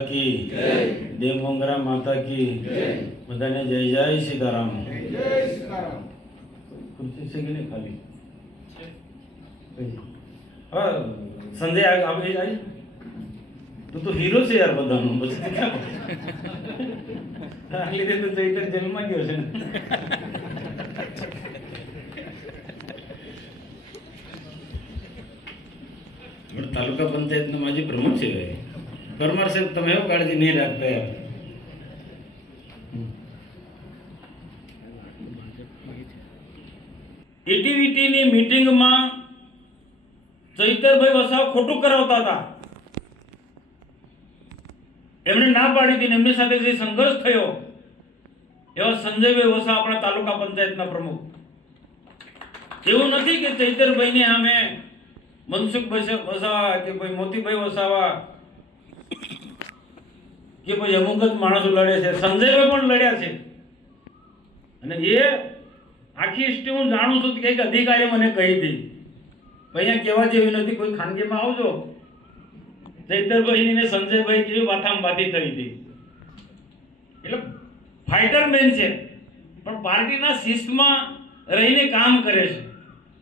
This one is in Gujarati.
की देवमंगरा माता की बधाने जय जय सीताराम। कुर्सी से नहीं खाली संजय आप आई तो हीरो से यार बधानो बस क्या आली दे तो चैतर जन्म गयो છે तालुका पंचायत ना माझी प्रमुख છે परमार साहेब તમે એવું કાળજી નહીં રાખતા યાર એટીવીટી ની મીટિંગ માં ચૈતરભાઈ વસાવા ખોટું કરાવતા હતા એમણે ના પાડી હતી એમની સાથે જે સંઘર્ષ થયો એવા સંજયભાઈ વસાવા આપણા તાલુકા પંચાયતના પ્રમુખ એવું નથી કે ચૈતરભાઈ ને સામે મનસુખભાઈ વસાવા કે કોઈ મોતીભાઈ વસાવા કે કોઈ અમુક જ માણસો લડે છે સંજયભાઈ પણ લડ્યા છે અને એ આખી હિસ્ટ્રી હું જાણું છું કે કંઈક અધિકારી મને કહી હતી અહીંયા કહેવા જેવી નથી કોઈ ખાનગીમાં આવજો ચૈતરભાઈ ને સંજયભાઈ કેવી વાથામ વાતી થઈ હતી એટલે ફાઇટર મેન છે પણ પાર્ટીના શિસ્તમાં રહીને કામ કરે છે